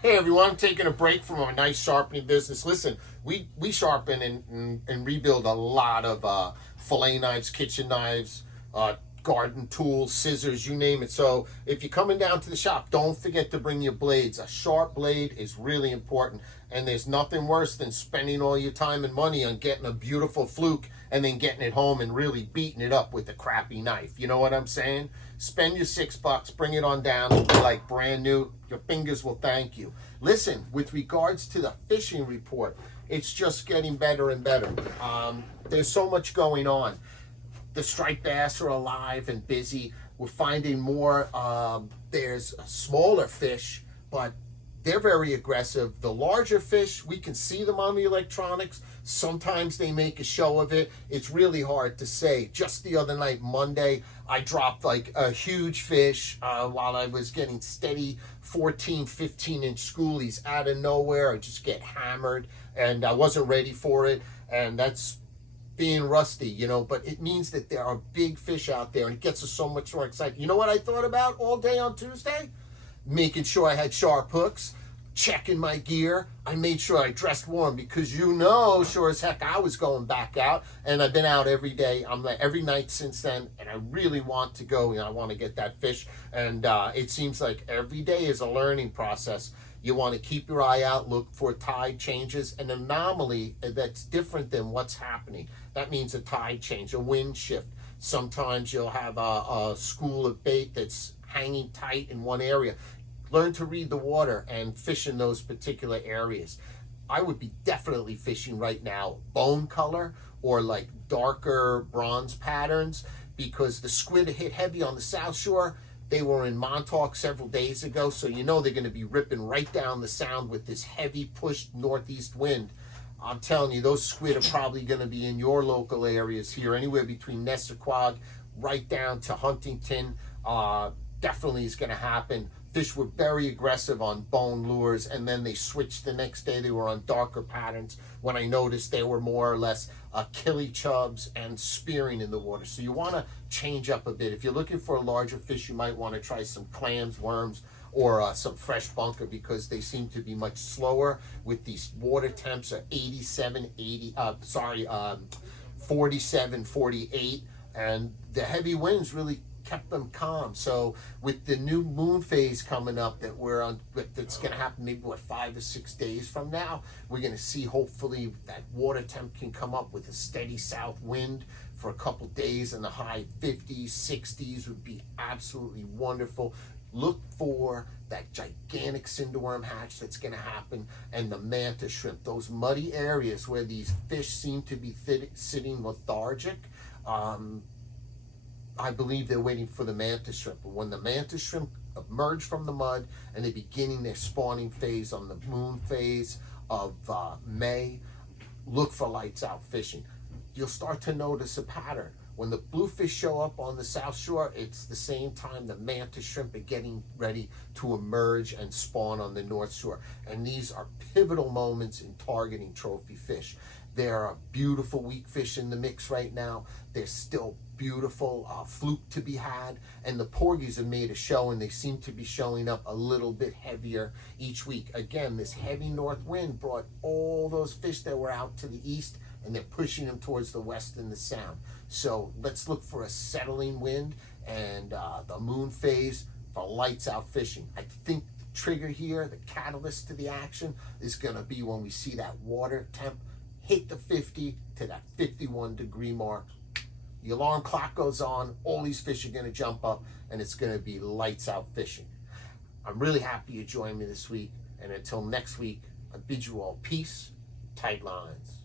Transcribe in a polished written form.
Hey everyone, I'm taking a break from a nice sharpening business. Listen, we sharpen and rebuild a lot of fillet knives, kitchen knives, garden tools, scissors, you name it. So if you're coming down to the shop, don't forget to bring your blades. A sharp blade is really important. And there's nothing worse than spending all your time and money on getting a beautiful fluke and then getting it home and really beating it up with a crappy knife. You know what I'm saying? Spend your $6, bring it on down, it'll be like brand new. Your fingers will thank you. Listen, with regards to the fishing report, it's just getting better and better. There's so much going on. The striped bass are alive and busy. We're finding more. There's smaller fish, but they're very aggressive. The larger fish, we can see them on the electronics. Sometimes they make a show of it. It's really hard to say. Just the other night, Monday, I dropped like a huge fish while I was getting steady 14, 15-inch schoolies out of nowhere. I just get hammered, and I wasn't ready for it, and that's being rusty, you know, but it means that there are big fish out there, and it gets us so much more excited. You know what I thought about all day on Tuesday? Making sure I had sharp hooks, checking my gear. I made sure I dressed warm because sure as heck I was going back out, and I've been out every day. I'm like every night since then, and I really want to go. I want to get that fish, and it seems like every day is a learning process. You want to keep your eye out, look for tide changes, an anomaly that's different than what's happening. That means a tide change, a wind shift. Sometimes you'll have a school of bait that's hanging tight in one area. Learn to read the water and fish in those particular areas. I would be definitely fishing right now bone color or like darker bronze patterns, because the squid hit heavy on the South Shore. They were in Montauk several days ago, so you know they're going to be ripping right down the sound with this heavy pushed northeast wind. I'm telling you, those squid are probably going to be in your local areas here, anywhere between Nessequag right down to Huntington. Definitely is going to happen. Fish were very aggressive on bone lures, and then they switched the next day. They were on darker patterns when I noticed they were more or less killie chubs and spearing in the water. So you want to change up a bit. If you're looking for a larger fish, you might want to try some clams, worms, or some fresh bunker, because they seem to be much slower with these water temps are 47, 48, and the heavy winds really kept them calm. So with the new moon phase coming up that we're on, that's going to happen maybe 5 or 6 days from now, we're going to see hopefully that water temp can come up with a steady south wind for a couple days, and the high 50s, 60s would be absolutely wonderful. Look for that gigantic cinder worm hatch that's going to happen, and the mantis shrimp, those muddy areas where these fish seem to be sitting lethargic. I believe they're waiting for the mantis shrimp. But when the mantis shrimp emerge from the mud and they're beginning their spawning phase on the moon phase of May, look for lights out fishing. You'll start to notice a pattern. When the bluefish show up on the South Shore, it's the same time the mantis shrimp are getting ready to emerge and spawn on the North Shore. And these are pivotal moments in targeting trophy fish. There are beautiful weak fish in the mix right now. There's still beautiful fluke to be had, and the porgies have made a show, and they seem to be showing up a little bit heavier each week. Again, this heavy north wind brought all those fish that were out to the east, and they're pushing them towards the west and the sound. So let's look for a settling wind and the moon phase for lights out fishing. I think the trigger here, the catalyst to the action, is going to be when we see that water temp hit the 50 to that 51-degree mark. The alarm clock goes on, all these fish are going to jump up, and it's going to be lights out fishing. I'm really happy you joined me this week, and until next week, I bid you all peace, tight lines.